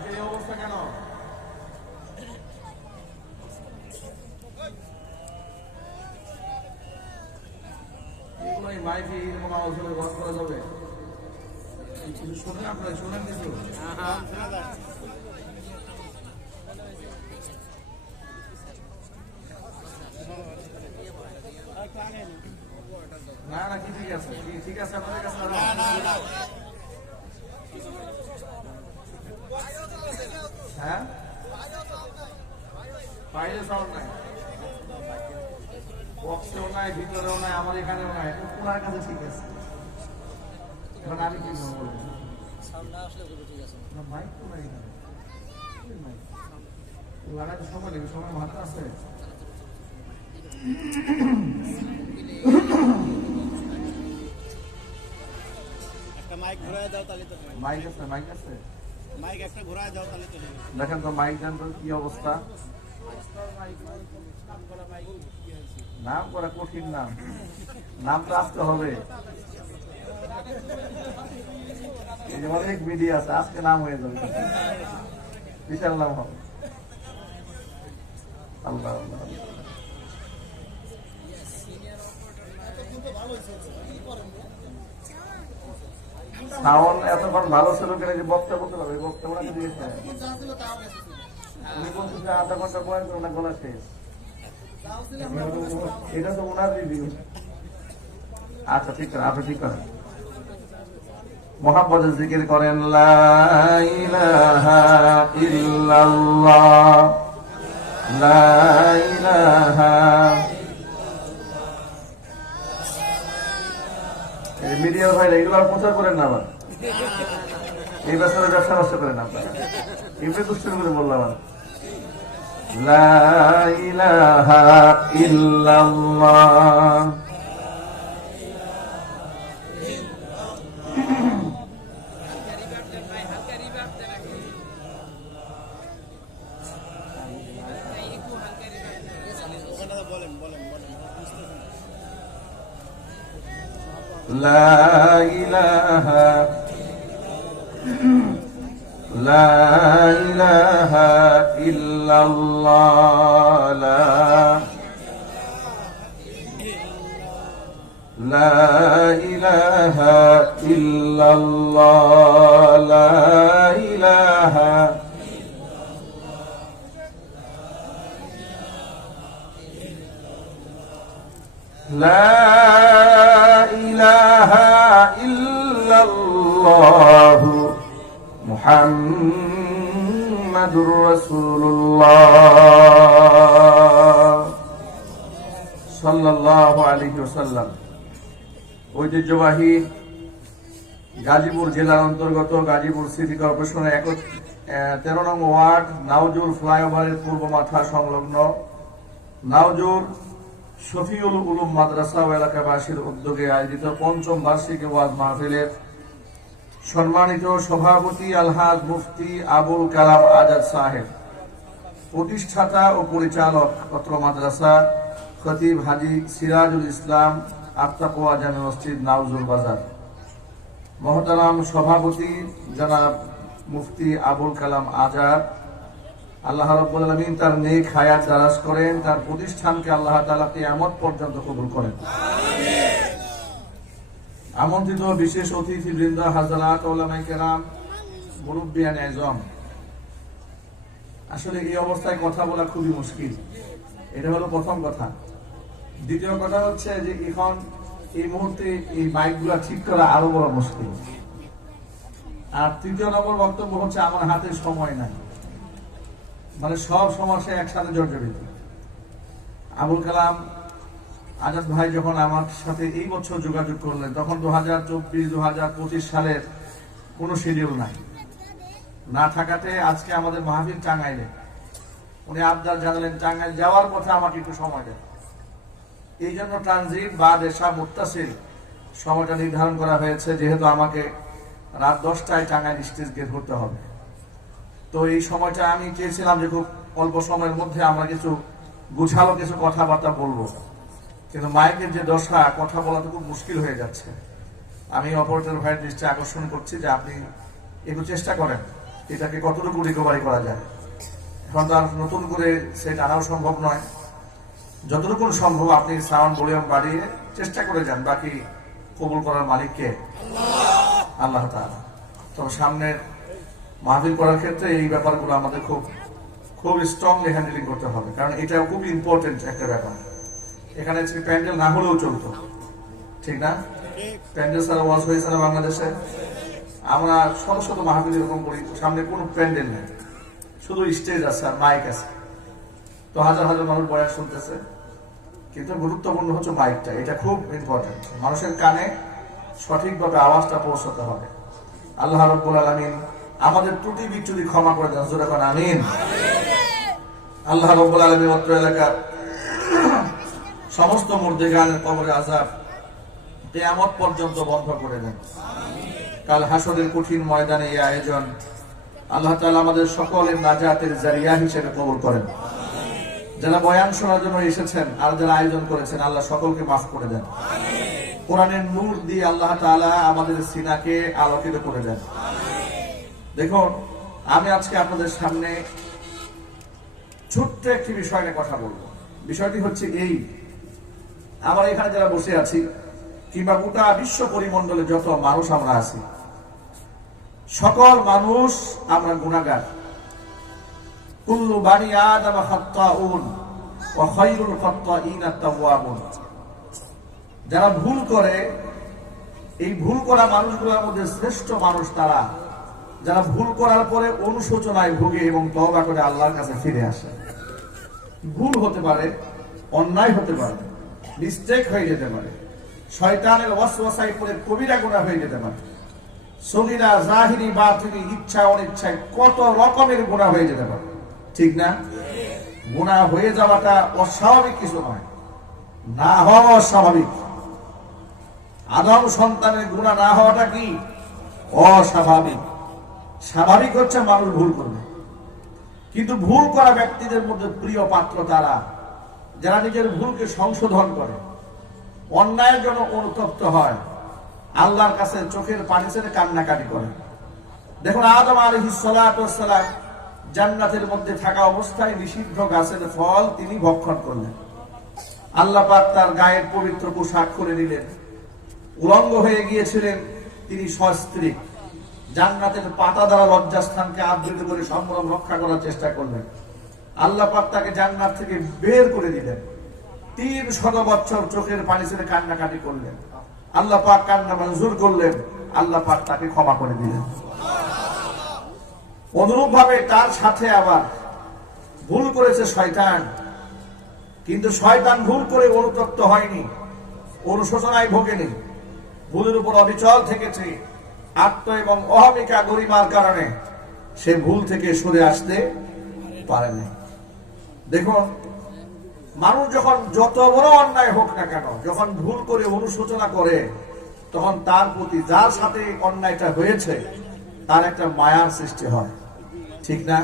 মাইকের এই অবস্থা কেন? মাইকে এরকম আওয়াজ হলে বন্ধ করা যাবে। কিছু শোনেন আপনারা, শোনেন কিছু না না কি ঠিক আছে কি ঠিক আছে আপনাদের কাছে হ্যাঁ? বাইরে সাউন্ড নাই। বক্সেও নাই ভিতরেও নাই আমার এখানেও নাই। পুরার কাছে ঠিক আছে। এখন আমি কি বলব? না, মাইক তো নাই এখানে। লাগাতে সময় লাগবে সময় আছে? একটা মাইক ঘোরায় দাও তাহলে তো মাইক আছে মাইক আছে? মাইক একটা ঘোরায় দাও তাহলে তো হবে। দেখেন তো মাইক জান কি অবস্থা? নাম করা কঠিন নাম। নাম তো আসতে হবে। অনেক মিডিয়া আছে আজকে নাম হয়ে যাবে। বিশাল নাম হবে। আল্লাহ আল্লাহ আল্লাহ। এতক্ষণ ভালো ছিল কিনা যে পারবে আধা ঘণ্টা পরে শেষ। এটা তো ওনার রিভিউ আচ্ছা ঠিক করেন আপনি ঠিক করেন মোহাম্মদের জিকির করেন, লা ইল্লাল্লাহ। এই মিডিয়া ভাই এগুলো আর প্রচার করেন না আমার এই ব্যবসাটা ব্যবসা নষ্ট করেন আপনারা। এমনি দুষ্টের করে বললাম আর লা ইলাহা ইল্লাল্লাহ। لا إله لا إله إلا الله. لا لا إله إلا الله. لا إله لا إلا الله محمد رسول الله صلى الله عليه وسلم ঐতিহ্যবাহী গাজীপুর জেলার অন্তর্গত গাজীপুর সিটি কর্পোরেশনের এক তেরো নং ওয়ার্ড নাওজুর ফ্লাইওভারের পূর্ব মাথা সংলগ্ন নাওজুর শফিউল উলুম মাদ্রাসা ও এলাকাবাসীর উদ্যোগে আয়োজিত পঞ্চম বার্ষিক ওয়াজ মাহফিলের সম্মানিত সভাপতি আলহাজ মুফতি আবুল কালাম আজাদ সাহেব, প্রতিষ্ঠাতা ও পরিচালক অত্র মাদ্রাসা খতিব হাজি সিরাজুল ইসলাম আফতাকুয়া জামে মসজিদ নাউজুল বাজার। মহতারাম সভাপতি জনাব মুফতি আবুল কালাম আজাদ আল্লাহ রব্বুল আলমিন তার নেক হায়াত দারাজ করেন তার প্রতিষ্ঠানকে আল্লাহ তালা কিয়ামত পর্যন্ত কবুল করেন। আমন্ত্রিত বিশেষ অতিথি বৃন্দ হাজারাত ওলামাই কেরাম মুরব্বিয়ান এজম আসলে এই অবস্থায় কথা বলা খুবই মুশকিল। এটা হলো প্রথম কথা। দ্বিতীয় কথা হচ্ছে যে এখন এই মুহূর্তে এই বাইকগুলা ঠিক করা আরও বড় মুশকিল। আর তৃতীয় নম্বর বক্তব্য হচ্ছে আমার হাতে সময় নাই। মানে সব সমস্যা একসাথে জর্জরিত। আবুল কালাম আজাদ ভাই যখন আমার সাথে এই বছর যোগাযোগ করলেন, তখন দু হাজার চব্বিশ দু হাজার পঁচিশ সালের কোনো শিডিউল নাই। না থাকাতে আজকে আমাদের মাহফিল টাঙ্গাইলে। উনি আবদার জানালেন, টাঙ্গাইল যাওয়ার পথে আমাকে একটু সময় দেন। এই জন্য ট্রানজিট বা দেশা মুত্তাসিল সময়টা নির্ধারণ করা হয়েছে, যেহেতু আমাকে রাত দশটায় টাঙ্গাইল স্টেজ গেট হতে হবে। তো এই সময়টা আমি চেয়েছিলাম যে খুব অল্প সময়ের মধ্যে আমরা কিছু গুছালো কিছু কথাবার্তা বলব। কিন্তু মাইকের যে দশা, কথা বলা তো খুব মুশকিল হয়ে যাচ্ছে। আমি অপারেটর ভাইয়ের দৃষ্টি আকর্ষণ করছি যে আপনি একটু চেষ্টা করেন। এটাকে কতটুকু রিকভারি করা যায়? এখন তো আর নতুন করে সেটা আনাও সম্ভব নয়। যতটুকু সম্ভব আপনি সাউন্ড ভলিউম বাড়িয়ে চেষ্টা করে যান বাকি কবুল করার মালিককে। আল্লাহ তবে সামনের মাহফিল করার ক্ষেত্রে এই ব্যাপারগুলো আমাদের খুব খুব স্ট্রংলি হ্যান্ডেলিং করতে হবে। কারণ এটা খুব ইম্পর্টেন্ট একটা ব্যাপার। এখানে প্যান্ডেল না হলেও চলতো। ঠিক না? প্যান্ডেল ছাড়া ওয়াজ হয়েছে না বাংলাদেশে। আমরা শত শত মাহফিল এরকম করি, সামনে কোনো প্যান্ডেল নেই। শুধু স্টেজ আছে আর মাইক আছে। তো হাজার হাজার মানুষ বয়ান শুনতেছে। কিন্তু গুরুত্বপূর্ণ হচ্ছে মাইকটা এটা খুব ইম্পর্টেন্ট মানুষের কানে সঠিকভাবে আওয়াজটা পৌঁছতে হবে। আল্লাহ রব্বুল আলমিন আমাদের ত্রুটি বিচ্যুতি ক্ষমা করে দেন, জোরে কোন, আমিন। আল্লাহ রব্বুল আলমিন অত্র এলাকার সমস্ত মুর্দে গানের কবরে আজাব কেয়ামত পর্যন্ত বন্ধ করে দেন। কাল হাসরের কঠিন ময়দানে এই আয়োজন আল্লাহ তাআলা আমাদের সকলের নাজাতের জারিয়া হিসেবে কবুল করেন। যারা বয়ান শোনার জন্য এসেছেন আর যারা আয়োজন করেছেন, আল্লাহ সকলকে মাফ করে দেন। কোরআনের নূর দিয়ে আল্লাহ তাআলা আমাদের সিনাকে আলোকিত করে দেন। দেখুন, আমি আজকে আপনাদের সামনে ছোট্ট একটি বিষয় নিয়ে কথা বলব। বিষয়টি হচ্ছে এই, আমরা এখানে যারা বসে আছি, কিংবা গোটা বিশ্ব পরিমণ্ডলে যত মানুষ আমরা আছি, সকল মানুষ আমরা গুণাগার। যারা ভুল করে, এই ভুল করা মানুষগুলোর মধ্যে শ্রেষ্ঠ মানুষ তারা? যারা ভুল করার পরে অনুশোচনায় ভোগে এবং তওবা করে আল্লাহর কাছে ফিরে আসে। ভুল হতে পারে, অন্যায় হতে পারে মিস্টেক হয়ে যেতে পারে, শয়তানের ওয়াসওয়াসায় পড়ে কবিরা গুণা হয়ে যেতে পারে। সগিরা, জাহিরি বাতিনি ইচ্ছা, অনিচ্ছায় কত রকমের গুণা হয়ে যেতে পারে। ঠিক না? গুণা হয়ে যাওয়াটা অস্বাভাবিক কিছু নয়। না হওয়া অস্বাভাবিক। আদম সন্তানের গুণা না হওয়াটা কি? অস্বাভাবিক। স্বাভাবিক হচ্ছে মানুষ ভুল করবে। কিন্তু ভুল করা ব্যক্তিদের মধ্যে প্রিয় পাত্র তারা যারা নিজের ভুলকে সংশোধন করে। অন্যায়ের জন্য অনুতপ্ত হয়, আল্লাহর কাছে চোখের পানি ছেড়ে কান্নাকাটি করে। দেখুন, আদম আলী সালাম জান্নাতের মধ্যে থাকা অবস্থায় নিষিদ্ধ গাছের ফল তিনি ভক্ষণ করলেন। আল্লাহ তার গায়ের পবিত্র পোশাক করে নিলেন। উলঙ্গ হয়ে গিয়েছিলেন তিনি সস্ত্রীক। জান্নাতের পাতা দ্বারা লজ্জাস্থানকে আবৃত করে সম্ভ্রম রক্ষা করার চেষ্টা করলেন। আল্লাহ পাক তাকে জান্নাত থেকে বের করে দিলেন। তিন শত বছর চোখের পানি ছেড়ে কান্নাকাটি করলেন। আল্লাহ পাক কান্না মঞ্জুর করলেন। আল্লাহ পাক তাকে ক্ষমা করে দিলেন। অনুরূপ ভাবে তার সাথে আবার ভুল করেছে শয়তান। কিন্তু শয়তান ভুল করে অনুতপ্ত হয়নি। অনুশোচনায় ভোগেনি। ভুলের উপর অবিচল থেকেছে। আত্ম এবং অহমিকা গরিমার কারণে সে ভুল থেকে সরে আসতে পারে পারেনি দেখুন, মানুষ যখন যত বড় অন্যায় হোক না কেন, যখন ভুল করে অনুশোচনা করে, তখন তার প্রতি যার সাথে অন্যায়টা হয়েছে, তার একটা মায়ার সৃষ্টি হয়। ঠিক না?